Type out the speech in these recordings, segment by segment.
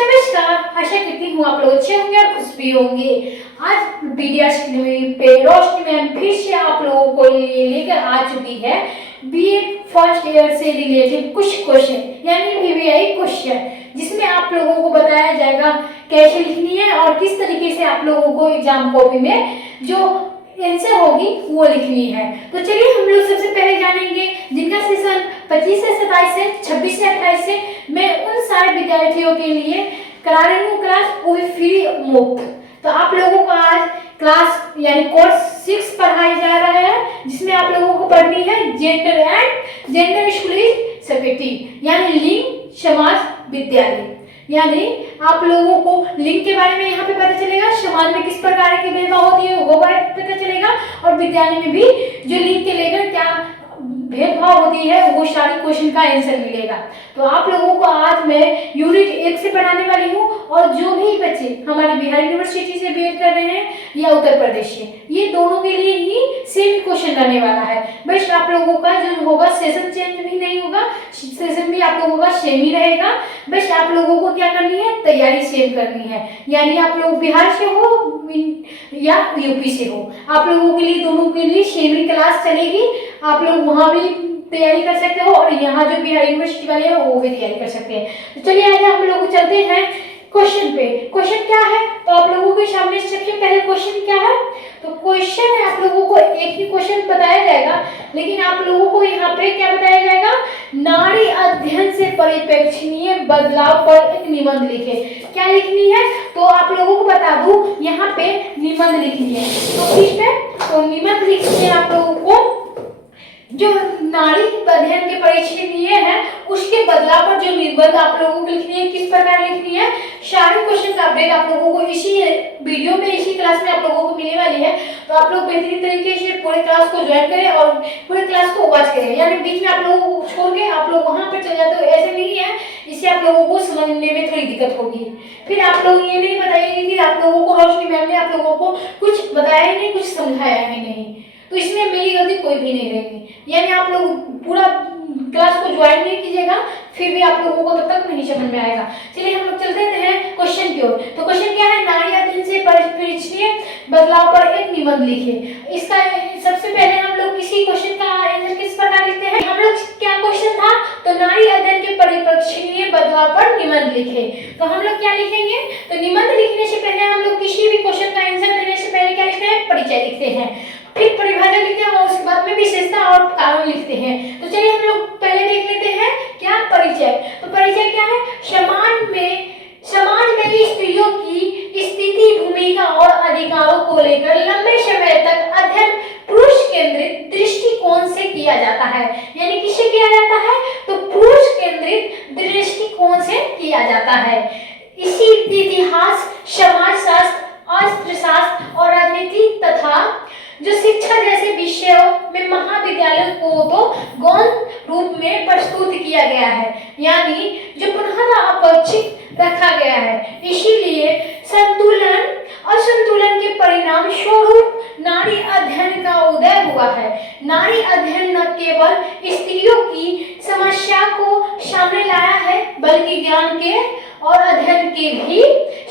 नमस्कार, आशा करती हूँ आप लोग अच्छे होंगे और खुश भी होंगे। आज बीडीएस पे रोशनी मैम फिर से आप लोगों को लेकर आ चुकी है बीएड फर्स्ट ईयर से रिलेटेड कुछ क्वेश्चन यानी वीवीआई क्वेश्चन, जिसमें आप लोगों को बताया जाएगा कैसे लिखनी है और किस तरीके से आप लोगों को एग्जाम कॉपी में जो आंसर होगी वो लिखनी है। तो चलिए हम लोग सबसे पहले जानेंगे जिनका सेशन 25 से 27 से 26 से 28 से मैं उन सारे विद्यार्थियों के लिए करा रही हूँ क्लास, वो भी फ्री मुफ्त। तो आप लोगों को आज क्लास यानी कोर्स 6 पढ़ाया जा रहा है, जिसमें आप लोगों को पढ़नी है gender and gender studies secretary यानी लिंग समाज विद्यालय। यानी आप लोगों को लिंग के बारे में यहाँ पे पता चलेगा, समाज में किस प्रकार की भेदभाव होती है वो पता चलेगा, और विद्यालय में भी जो लिंग के लेकर क्या भेदभाव होती है वो सारी क्वेश्चन का आंसर मिलेगा। तो आप लोगों को आज मैं यूनिट 1 से पढ़ाने वाली हूँ, और जो भी बच्चे हमारे बिहार यूनिवर्सिटी से बीएड कर रहे हैं या उत्तर प्रदेश से, ये दोनों के लिए ही सेम क्वेश्चन रहने वाला है। बस आप लोगों का जो होगा सेशन चेंज भी नहीं होगा, सेशन भी आप लोगों का सेम ही रहेगा। बस आप लोगों को क्या करनी है, तैयारी सेम करनी है। यानी आप लोग बिहार से हो या यूपी से हो, आप लोगों के लिए दोनों के लिए सेम ही क्लास चलेगी। आप लोग वहाँ भी तैयारी कर सकते हो और यहाँ जो बिहार यूनिवर्सिटी वाले हैं वो भी तैयारी कर सकते हैं। तो चलिए आज हम लोग चलते हैं क्वेश्चन पे। क्वेश्चन क्या है, तो आप लोगों के सामने सबसे पहले क्वेश्चन क्या है, तो क्वेश्चन है आप लोगों को एक ही क्वेश्चन बताया जाएगा, लेकिन आप लोगों को यहाँ पे क्या बताया जाएगा, नारी अध्ययन से परिप्रेक्षणीय बदलाव पर एक निबंध लिखे। क्या लिखनी है, तो आप लोगों को बता दूं यहाँ पे निबंध लिखनी है। तो ठीक है, तो निबंध लिखनी है आप लोगों को जो नारी अध्ययन के परिप्रेक्षणीय है उसके बदलाव पर जो निबंध आप लोगों को लिखनी है, किस प्रकार लिखनी है, सारे क्वेश्चन का अपडेट आप लोगों को इसी वीडियो में इसी क्लास में आप लोगों को मिलने वाली है। तो आप लोग बेहतरीन तरीके से पूरे क्लास को ज्वाइन करें और पूरे क्लास को वॉच करें, यानी बीच में आप लोगों को छोड़ के आप लोग वहां पर चले जाते हो, ऐसे नहीं है। इससे आप लोगों को समझने में थोड़ी दिक्कत होगी। फिर आप लोग ये नहीं बताइए कि आप लोगों को रोशनी मैम ने आप लोगों को कुछ बताया ही नहीं, कुछ समझाया ही नहीं, तो इसमें मेरी गलती कोई भी नहीं रहेगी। यानी आप लोग पूरा क्लास को ज्वाइन नहीं कीजिएगा, फिर भी आप लोगों को तब तक नहीं समझ में आएगा। चलिए हम लोग चलते हैं क्वेश्चन की ओर। तो क्वेश्चन क्या है, नारी अध्ययन से परिप्रेक्षणीय बदलाव पर एक निबंध लिखे। इसका सबसे पहले हम लोग किसी क्वेश्चन का आंसर किस प्रकार लिखते हैं, हम लोग क्या क्वेश्चन था, तो नारी अध्ययन के परिप्रेक्षणीय बदलाव पर निबंध लिखे। तो हम लोग क्या लिखेंगे, तो निबंध लिखने से पहले हम लोग किसी भी क्वेश्चन का आंसर देने से पहले क्या लिखते हैं, परिचय लिखते हैं, फिर परिभाषा लिखते हैं और उसके बाद में विशेषता और कारण लिखते हैं। तो चलिए हम लोग पहले देख लेते हैं क्या, परिचय। तो परिचय क्या है, समाज में स्त्रियों की स्थिति, भूमिका और अधिकारों को लेकर लंबे समय तक अध्ययन पुरुष केंद्रित दृष्टिकोण से किया जाता है। यानी किससे किया जाता है, तो पुरुष केंद्रित दृष्टिकोण से किया जाता है। इसी इतिहास, समाजशास्त्र, अर्थशास्त्र और राजनीति तथा जो शिक्षा जैसे विषयों में महाविद्यालय को तो गौण रूप में प्रस्तुत किया गया है, यानी जो पुनः अपेक्षित रखा गया है। इसीलिए असंतुलन के परिणाम स्वरूप नारी अध्ययन का उदय हुआ है। नारी अध्ययन न केवल स्त्रियों की समस्या को सामने लाया है, बल्कि ज्ञान के और अध्ययन की भी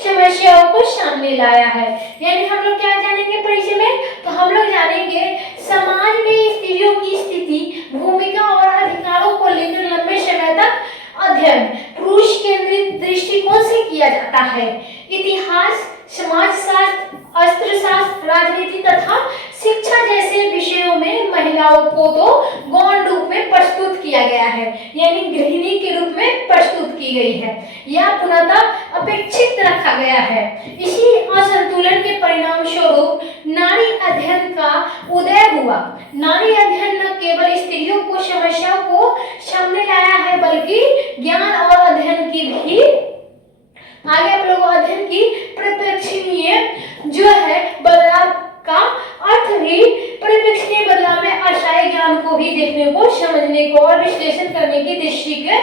समस्याओं को सामने लाया है। यानी हम लोग क्या जानेंगे परिचय में, तो हम लोग जानेंगे समाज में स्त्रियों की स्थिति, भूमिका और अधिकारों को लेकर लंबे समय तक अध्ययन पुरुष केंद्रित दृष्टिकोण से किया जाता है। इतिहास, समाजशास्त्र, अर्थशास्त्र, राजनीति तथा शिक्षा जैसे विषयों में महिलाओं को तो गौण रूप में प्रस्तुत किया गया है, यानी गृहिणी के रूप में प्रस्तुत की गई है या पुनः अपेक्षित रखा गया है। इसी असंतुलन के परिणाम स्वरूप नारी अध्ययन का उदय हुआ। नारी अध्ययन न केवल स्त्रियों को समस्याओं को सामने लाया है, बल्कि ज्ञान और अध्ययन की भी आगे आप लोग अध्ययन की परिप्रेक्षणीय जो है बदलाव का अर्थ भी परिप्रेक्षणीय बदलाव में अस्थायी ज्ञान को भी देखने को, समझने को और विश्लेषण करने की दृष्टि के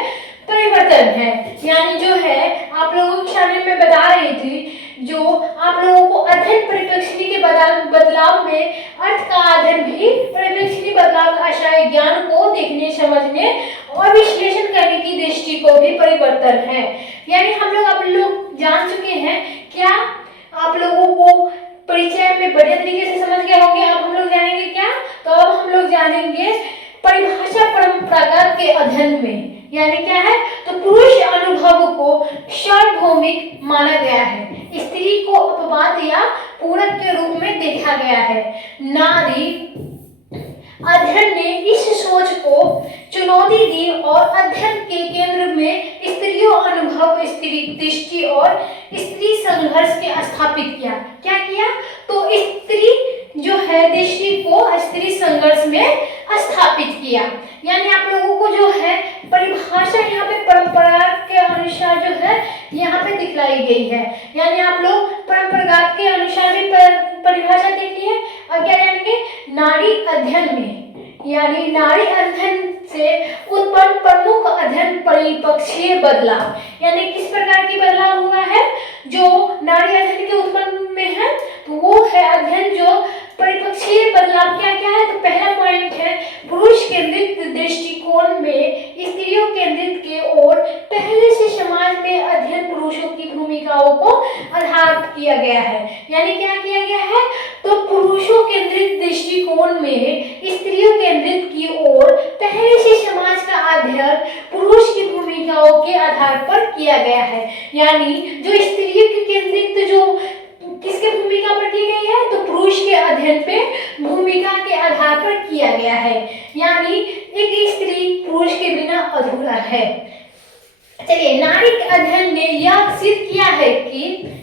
परिवर्तन है। यानी जो है आप लोगों के सामने मैं बता रही थी जो आप लोगों को अध्ययन परिप्रेक्षणी के बदलाव में अर्थ का अध्ययन भी परिप्रेक्षणी बदलाव का आशय ज्ञान को देखने समझने और विश्लेषण करने की दृष्टि को भी परिवर्तन है। यानी हम लोग जान चुके हैं, क्या आप लोगों को परिचय में बढ़िया तरीके से समझ गए होंगे। अब हम लोग जानेंगे क्या, तो अब हम लोग जानेंगे परिभाषा परंपरागत के अध्ययन में, यानी क्या है, तो पुरुष अनुभव को सार्वभौमिक माना गया है, स्त्री को अपवाद या पूरक के रूप में देखा गया है। नारी अध्ययन ने इस सोच को चुनौती दी और अध्ययन के केंद्र में स्त्रियों अनुभव, स्त्री दृष्टि और स्त्री संघर्ष के स्थापित किया। क्या किया, तो स्त्री जो है दृष्टि को स्त्री संघर्ष में स्थापित किया। यानी आप लोगों को जो है परिभाषा यहाँ पे परंपरा के अनुसार जो है यहाँ पे दिखलाई गई है। यानी आप लोग परंपरागत के अनुसार भी परिभाषा देखिए। और क्या जानेंगे, नारी अध्ययन में, यानी नारी अध्ययन से उत्पन्न प्रमुख अध्ययन परिपक्षीय बदलाव, यानी किस प्रकार की बदलाव हुआ है जो नारी अध्ययन के उत्पन्न में है, तो वो है अध्ययन जो परिपक्षीय बदलाव क्या क्या है। तो पहला पॉइंट है पुरुष केंद्रित दृष्टिकोण में स्त्रियों केंद्रित के ओर पहले से समाज में अध्ययन पुरुषों की भूमिकाओं को आधार किया गया है। यानी क्या किया गया है, तो पुरुषों केंद्रित दृष्टिकोण में स्त्रियों केंद्रित की ओर पहले से समाज का अध्ययन पुरुष की भूमिकाओं के आधार पर किया गया है। यानी जो स्त्रियों की केंद्रित जो किसके भूमिका पर की गई है, तो पुरुष के अध्ययन पे भूमिका के आधार पर किया गया है। यानी एक स्त्री पुरुष के बिना अधूरा है। चलिए, नारी के अध्ययन ने यह सिद्ध किया है कि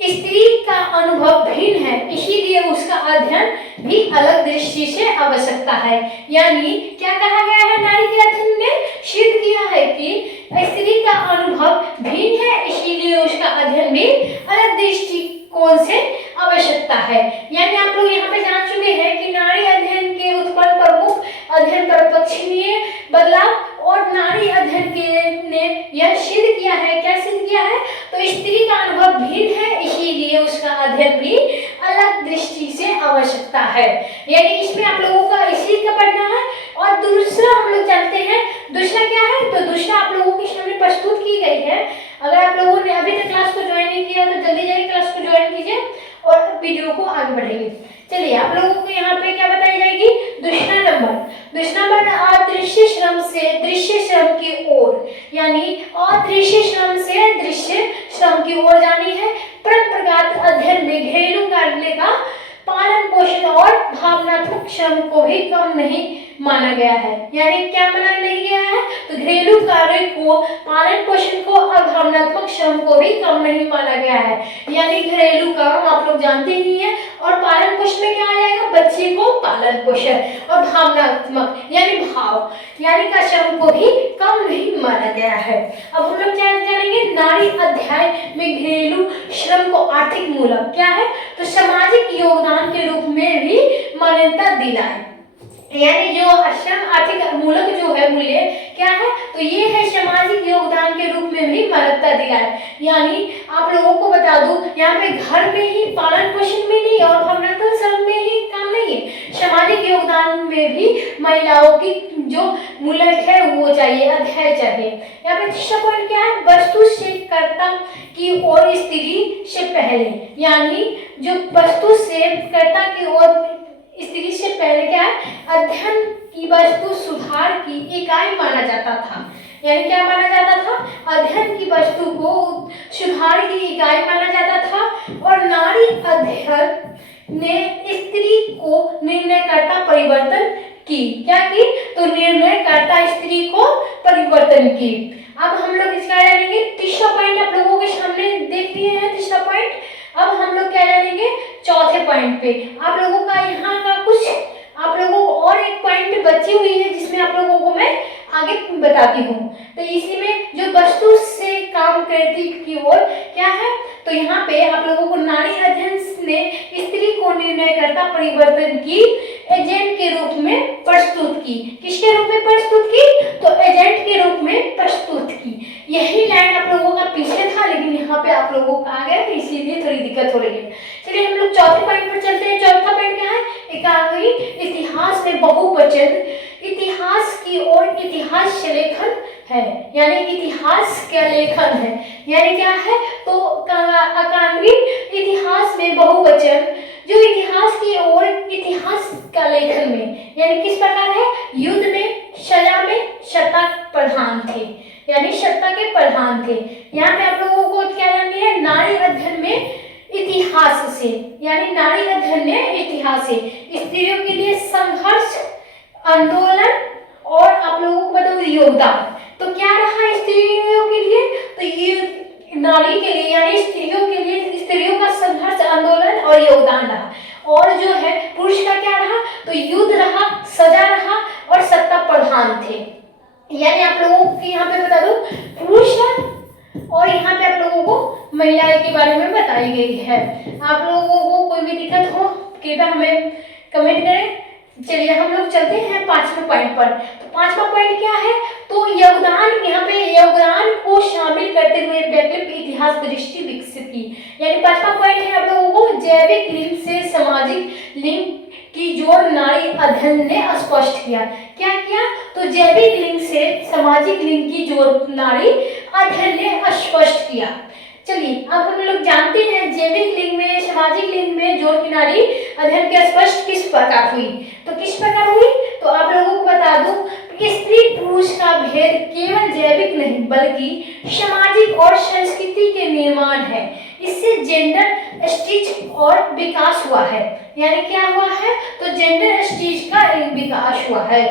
स्त्री का अनुभव भिन्न है, इसीलिए उसका अध्ययन भी अलग दृष्टि से आवश्यकता है। यानी क्या कहा गया है, नारी के अध्ययन ने सिद्ध किया है कि स्त्री का अनुभव भिन्न है, इसीलिए उसका अध्ययन भी अलग दृष्टिकोण से आवश्यकता है। यानी आप लोग यहाँ पे जान चुके हैं कि नारी अध्ययन के उत्पन्न प्रमुख अध्ययन परिपक्षीय बदलाव और नारी अध्ययन के ने यह सिद्ध किया है, क्या सिद्ध किया है, तो स्त्री का अनुभव भिन्न है, इसीलिए उसका अध्ययन भी अलग दृष्टि से आवश्यकता है। यानी इसमें आप लोगों का इसी का पढ़ना है। और दूसरा हम लोग जानते हैं, दूसरा क्या है, तो दूसरा आप लोगों के सामने प्रस्तुत की गई है। अगर आप लोगों ने अभी तक क्लास को ज्वाइन नहीं किया तो जल्दी जाइए क्लास को ज्वाइन कीजिए और वीडियो को आगे बढ़ाइए। चलिए, आप लोगों को यहाँ पे क्या बताई जाएगी, दूसरा नंबर अदृश्य श्रम से दृश्य श्रम की ओर, यानी अदृश्य श्रम से दृश्य श्रम की ओर जानी है। परंपरागत अध्ययन में घरेलू कार्य का पालन पोषण और भावनात्मक श्रम को भी कम नहीं माना गया है। यानी क्या माना नहीं गया है, तो घरेलू कार्य को पालन पोषण को और भावनात्मक श्रम को भी कम नहीं माना गया है। यानी घरेलू काम आप लोग जानते ही हैं, और पालन पोषण में क्या आ जाएगा, बच्चे को पालन पोषण, और भावनात्मक यानी भाव यानी का श्रम को भी कम नहीं माना गया है। अब हम लोग क्या जानेंगे, नारी अध्याय में घरेलू श्रम को आर्थिक मूलक क्या है, तो सामाजिक योगदान के रूप में भी मान्यता दिलाए। यानी जो श्रम आर्थिक मूलक जो है मूल्य क्या है, तो ये है सामाजिक योगदान के रूप में भी मान्यता दिलाए। यानी आप लोगों को बता दूं, यहाँ पे घर में ही पालन पोषण में नहीं और भावनात्मक श्रम में ही काम नहीं है, सामाजिक योगदान में भी महिलाओं की जो मूलक है वो चाहिए, अध्याय चाहिए। यहाँ पे तीसरा पॉइंट क्या है, वस्तु से कर्ता की ओर स्त्री से पहले, यानी जो वस्तु से कर्ता की ओर स्त्री से पहले क्या है, अध्ययन की वस्तु सुधार की इकाई माना जाता था। यानी क्या माना जाता था, अध्ययन की वस्तु को सुधार की इकाई माना जाता था। और नारी अध्ययन ने स्त्री को निर्णयकर्ता परिवर्तन की, क्या की, तो निर्णयकर्ता स्त्री को परिवर्तन की। अब हम लोग इसका जानेंगे, तीसरा पॉइंट आप लोगों के सामने देख लिए हैं, तीसरा पॉइंट। अब हम लोग क्या जानेंगे, चौथे पॉइंट पे। आप लोगों का यहाँ का कुछ आप लोगों को और एक पॉइंट बची हुई है जिसमें आप लोगों को मैं आगे बताती हूँ। तो इसी में जो वस्तु से काम करती की ओर क्या है, तो यहाँ पे आप लोगों को नारी अध्ययन ने स्त्री को निर्णयकर्ता परिवर्तन की एजेंट के रूप में प्रस्तुत की। किसके रूप में प्रस्तुत की, तो एजेंट के रूप में प्रस्तुत की। यही लाइन आप लोगों का पीछे था, लेकिन यहाँ पे आप लोगों का आ गया है, इसीलिए थोड़ी दिक्कत हो रही है। चलिए हम लोग चौथे पॉइंट पर चलते हैं। चौथा पॉइंट क्या है? एकांगी इतिहास में बहुवचन इतिहास की ओर इतिहास लेखन है, यानी इतिहास का लेखन है, यानी क्या है? तो एकांगी इतिहास में बहुवचन जो इतिहास की ओर इतिहास का लेखन में, यानी किस प्रकार है? युद्ध में, सजा में सत्ता प्रधान थे, यानी सत्ता के प्रधान थे। यहाँ पे आप लोगों को क्या जाननी है? नारी अध्ययन में इतिहास से, यानी नारी अध्ययन में इतिहास से स्त्रियों के लिए संघर्ष, आंदोलन और आप लोगों को बताओ योगदान। तो क्या रहा स्त्रियों के लिए? तो ये नारी के लिए यानी स्त्रियों के लिए स्त्रियों का संघर्ष, आंदोलन और योगदान रहा। और जो है पुरुष का क्या रहा? तो युद्ध रहा, सजा रहा और सत्ता प्रधान थे। यानी आप लोगों को यहाँ पे बता दो पुरुष और यहाँ पे आप लोगों को महिलाएं के बारे में बताई गई है। आप लोगों को कोई भी दिक्कत हो कृपया हमें कमेंट करें। चलिए हम लोग चलते हैं पांचवें पॉइंट पर। तो पांचवा पॉइंट क्या है? तो योगदान, यहाँ पे योगदान को शामिल करते हुए वैकल्पिक इतिहास दृष्टि विकसित की। यानी पांचवा पॉइंट है आप लोगों को जैविक लिंग से सामाजिक लिंग की जोड़ नारी अध्ययन ने स्पष्ट किया। क्या किया? तो जैविक लिंग से सामाजिक लिंग की जोड़ नारी अध्ययन ने स्पष्ट किया। चलिए अब हम लोग जानते हैं जैविक लिंग में सामाजिक लिंग में जोड़ की नारी अध्ययन के स्पष्ट किस प्रकार हुई। तो किस प्रकार हुई? तो आप लोगों को बता दूं कि स्त्री पुरुष का भेद केवल जैविक नहीं बल्कि सामाजिक और संस्कृति के निर्माण है। इससे जेंडर स्टिच और विकास हुआ है। यानी क्या हुआ है? तो जेंडर स्टिच का एक विकास हुआ है।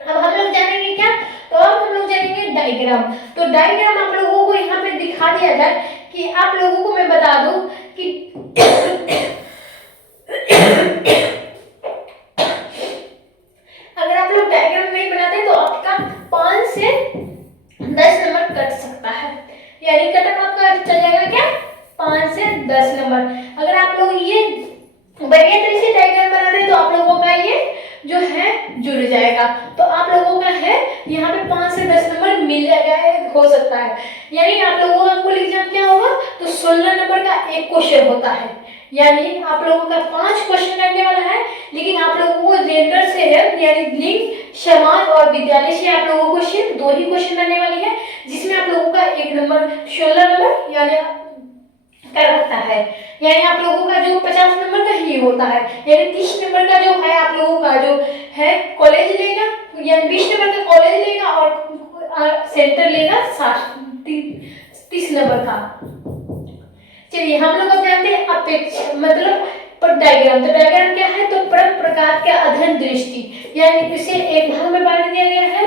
अब हम लोग जानेंगे क्या? तो अब हम लोग जानेंगे डायग्राम। तो डायग्राम आप लोगों को यहाँ पे दिखा दिया जाए कि आप लोगों को मैं बता दूं कि अगर आप लोग डायग्राम नहीं बनाते तो आपका 5 से 10 नंबर कट सकता है, यानी कटअप आपका चल जाएगा क्या? 5 से 10 नंबर। अगर आप लोग ये बढ़िया तरीके से डायग्राम बनाते हैं तो आप लोगों का ये जो है जुड़ जाएगा। तो आप लोगों का है यहाँ पे 5 से 10 नंबर मिल जाएगा, हो सकता है। यानी आप लोगों का कुल एग्जाम क्या होगा? तो 16 नंबर का एक क्वेश्चन होता है, यानी आप लोगों का 5 क्वेश्चन करने वाला है। लेकिन आप लोगों को जेंडर से है, यानी लिंग, समाज और विद्यालय से आप लोगों को सिर्फ 2 ही क्वेश्चन करने वाली है, जिसमें आप लोगों का 1 नंबर 16 नंबर यानी कर होता है। यानी आप लोगों का जो 50 नंबर का ही होता है, यानी 30 नंबर का जो है आप लोगों का जो है कॉलेज लेगा, यानी 20 नंबर का कॉलेज लेगा और सेंटर लेगा 30 नंबर का। चलिए हम लोग अब जानते हैं अपेक्षा मतलब पर डायग्राम। तो डायग्राम क्या है? तो परम प्रकार के अध्ययन दृष्टि, यानी इसे एक भाग में बांट दिया गया है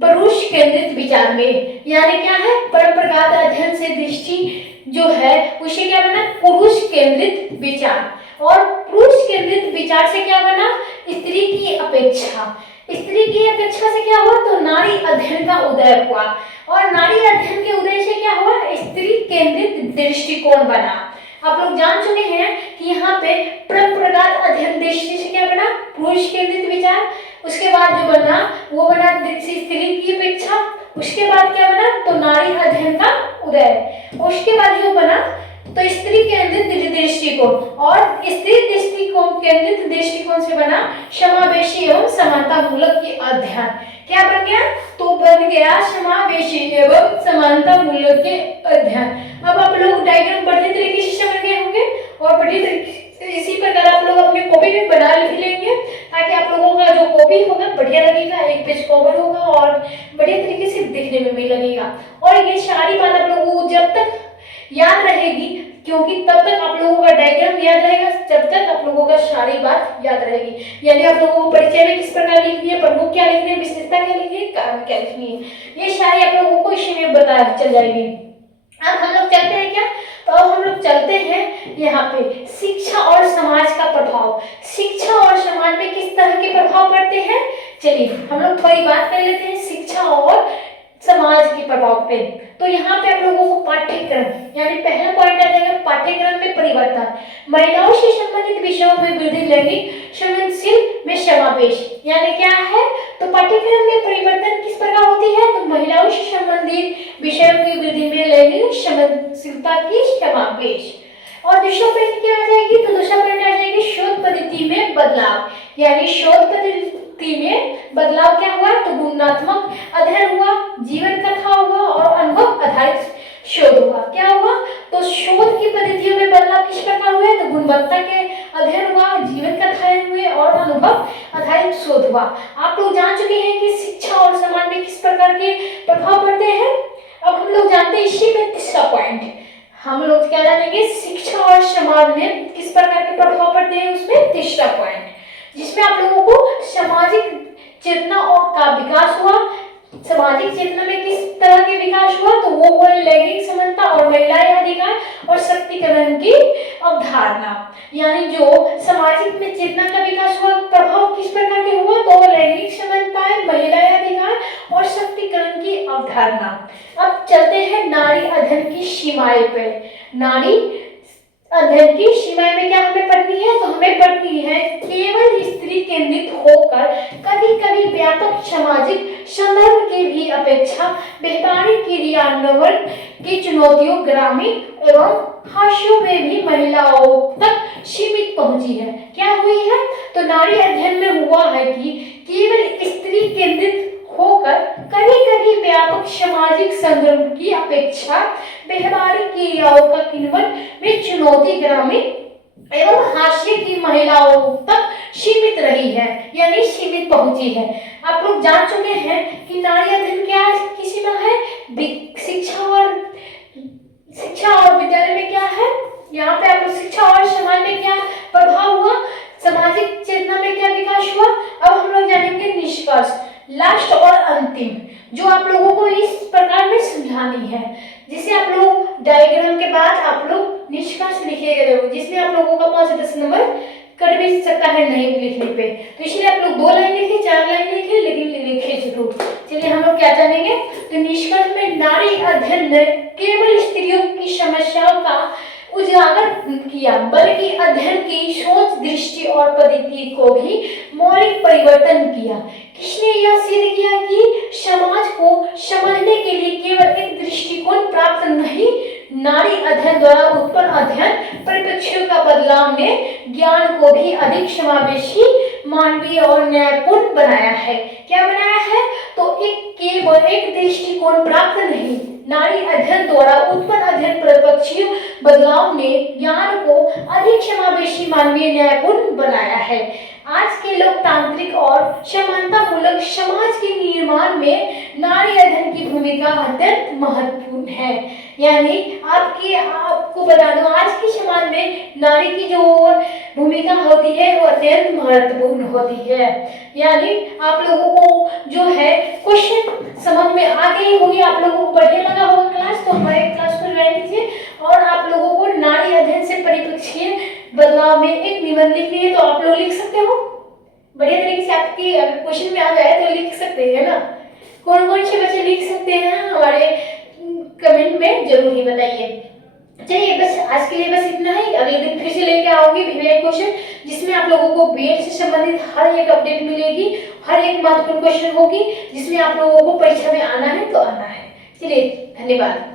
पुरुष केंद्रित विचार में। यानी क्या है? परम प्रकार अध्ययन से दृष्टि जो है उसे क्या बना? पुरुष केंद्रित विचार। और पुरुष केंद्रित विचार से क्या बना? स्त्री की अपेक्षा। स्त्री की अपेक्षा से क्या हुआ? तो नारी अध्ययन का उदय हुआ। और नारी अध्ययन के उदय से क्या हुआ? स्त्री केंद्रित दृष्टिकोण बना। आप लोग जान चुके हैं कि यहाँ पे परंपरागत अध्ययन दृष्टि से क्या बना? पुरुष केंद्रित विचार। उसके बाद जो बना वो बना स्त्री की अपेक्षा। उसके बाद क्या बना? तो नारी अध्ययन का उदय। उसके बाद जो बना तो स्त्री केंद्रित दृष्टिकोण। और स्त्री दृष्टिकोण केंद्रित दृष्टिकोण से बना समावेशी एवं समानता मूलक की अध्ययन। क्या बन गया? तो बन गया समावेशी एवं समानता मूलक के अध्ययन। अब आप लोग डायग्राम बढ़िया तरीके से समझ गए होंगे और बढ़िया तरीके से इसी प्रकार आप लोग अपने कॉपी में बना लेंगे, ताकि आप लोगों का जो कॉपी होगा बढ़िया लगेगा, एक पेज कवर होगा और बढ़िया तरीके से दिखने में भी लगेगा। और ये सारी बात आप लोगों को जब तक याद रहेगी, क्योंकि तब तक आप लोगों का डायग्राम याद रहेगा जब तक आप लोगों का सारी बात याद रहेगी। यानी आप लोगों को परिचय में किस प्रकार लिखनी है, प्रमुख क्या लिखनी है, विशेषता क्या लिखनी है, कारण क्या लिखनी है, ये सारी आप लोगों को इसी में बताया चल जाएगी। अब हम लोग चलते हैं क्या? तो अब हम लोग चलते हैं यहाँ पे शिक्षा और समाज का प्रभाव। शिक्षा और समाज में किस तरह के प्रभाव पड़ते हैं, चलिए हम लोग थोड़ी बात कर लेते हैं शिक्षा और समाज के प्रभाव पे। तो यहाँ पे आप लोगों को पाठ्यक्रम, यानी पहला पॉइंट आ जाएगा पाठ्यक्रम में परिवर्तन। महिलाओं से संबंधित विषयों में वृद्धि, लैंगिक संवेदनशील में समावेश। यानी क्या है? तो पाठ्यक्रम में परिवर्तन किस प्रकार होती है? तो महिलाओं से संबंधित विषयों की वृद्धि में लैंगिक सृजनशीलता की समावेश। और दूसरा पॉइंट क्या आ जाएगी, तो दूसरा पॉइंट आ जाएगी शोध पद्धति में बदलाव। यानी शोध पद्धति में बदलाव क्या हुआ, तो गुणात्मक अध्ययन हुआ, जीवन कथा हुआ और अनुभव आधारित शोध हुआ। क्या हुआ, तो शोध की पद्धतियों में बदलाव किस प्रकार हुए, तो गुणवत्ता के अध्ययन हुआ, जीवन कथाएं हुए और अनुभव आधारित शोध हुआ। आप लोग जान चुके हैं कि शिक्षा और समाज में किस प्रकार के प्रभाव पड़ते हैं। अब हम लोग जानते हैं इसी में तीसरा पॉइंट, हम लोग क्या जानेंगे, शिक्षा और समाज में किस प्रकार के प्रभाव पड़ते हैं, उसमें तीसरा पॉइंट, जिसमें आप लोगों को सामाजिक चेतना और का विकास हुआ। सामाजिक चेतना में किस तरह के विकास हुआ, तो वो हुआ लैंगिक समानता और महिलाएं अधिकार और शक्तिकरण की अवधारणा। यानी जो सामाजिक में चेतना का विकास हुआ, प्रभाव किस प्रकार के हुआ, तो लैंगिक समानताएं, महिलाएं अधिकार और शक्तिकरण की अवधारणा। अब चलते हैं नारी अध्ययन की सीमाएं पे। नारी अध्ययन की सीमाएं में क्या हमें पढ़नी है, तो हमें पढ़नी है केवल स्त्री केंद्रित होकर कभी कभी व्यापक सामाजिक संदर्भ की भी अपेक्षा व्यावहारिक क्रियान्वयन की चुनौतियों ग्रामीण एवं हाशियों में भी महिलाओं तक सीमित पहुंची है। क्या हुई है, तो नारी अध्ययन में हुआ है कि केवल स्त्री केंद्रित होकर कभी कभी व्यापक सामाजिक संदर्भ की अपेक्षा व्यवहारिक क्रियाओं का क्रियान्वयन में चुनौती ग्रामीण एवं हाशिए की महिलाओं तक सीमित रही है, यानी सीमित पहुंची है। आप लोग जान चुके हैं कि नारी अध्ययन क्या की सीमा है, शिक्षा और विद्यालय में क्या है, यहाँ पे आप लोग शिक्षा और समाज में क्या प्रभाव हुआ, सामाजिक चेतना में क्या विकास हुआ। अब हम लोग जानेंगे निष्कर्ष, लास्ट और अंतिम, जो आप लोगों को इस प्रकार में समझानी है, जिसे आप लोग डायग्राम के बाद आप लोग निष्कर्ष लिखिएगा जरूर, जिसमें आप लोगों का 5 से 10 नंबर कट भी सकता है नहीं लिखने पे। तो इसलिए आप लोग 2 लाइन लिखिए, 4 लाइन लिखिए, लेकिन लिखिए जरूर। चलिए हम लोग क्या जानेंगे, तो निष्कर्ष में नारी अध्ययन ने केवल स्त्रियों की समस्याओं का उजागर किया, बल्कि अध्ययन की सोच, दृष्टि और पद्धति को भी मौलिक परिवर्तन किया। किसने यह सिद्ध किया कि समाज को समझने के लिए केवल एक दृष्टिकोण प्राप्त नहीं, नारी अध्ययन द्वारा उत्पन्न अध्ययन परिप्रेक्ष्यों का बदलाव ने ज्ञान को भी अधिक समावेशी, मानवीय और न्यायपूर्ण बनाया है। क्या बनाया है, तो केवल एक दृष्टिकोण प्राप्त नहीं, नारी अध्ययन द्वारा उत्पन्न अध्ययन परिप्रेक्ष्यों बदलाव ने ज्ञान को अधिक समावेशी, मानवीय, न्यायपूर्ण बनाया है। आज के लोकतांत्रिक और समानता मूलक समाज के निर्माण में नारी अध्ययन की भूमिका अत्यंत महत्वपूर्ण है। यानी आपको बता दो, आज के समाज में नारी की जो भूमिका होती है वो अत्यंत महत्वपूर्ण होती है। यानी आप लोगों को जो है क्वेश्चन समझ में आ गई होगी, आप लोगों को बढ़िया लगा होगा क्लास, तो हमारे क्लास को ज्वाइन कीजिए। और आप लोगों को नारी अध्ययन से परिप्रेक्ष्य बदलाव में एक निबंध लिखनी है, तो आप लोग लिख सकते हो बढ़िया तरीके से। आपकी अगर क्वेश्चन में आ जाए तो लिख सकते हैं ना, कौन कौन से बच्चे लिख सकते हैं हमारे कमेंट में जरूर ही बताइए। चलिए बस आज के लिए बस इतना ही, अगले दिन फिर से लेके आओगे भी क्वेश्चन, जिसमें आप लोगों को बीएड से संबंधित हर एक अपडेट मिलेगी, हर एक महत्वपूर्ण क्वेश्चन होगी, जिसमें आप लोगों को परीक्षा में आना है तो आना है। चलिए धन्यवाद।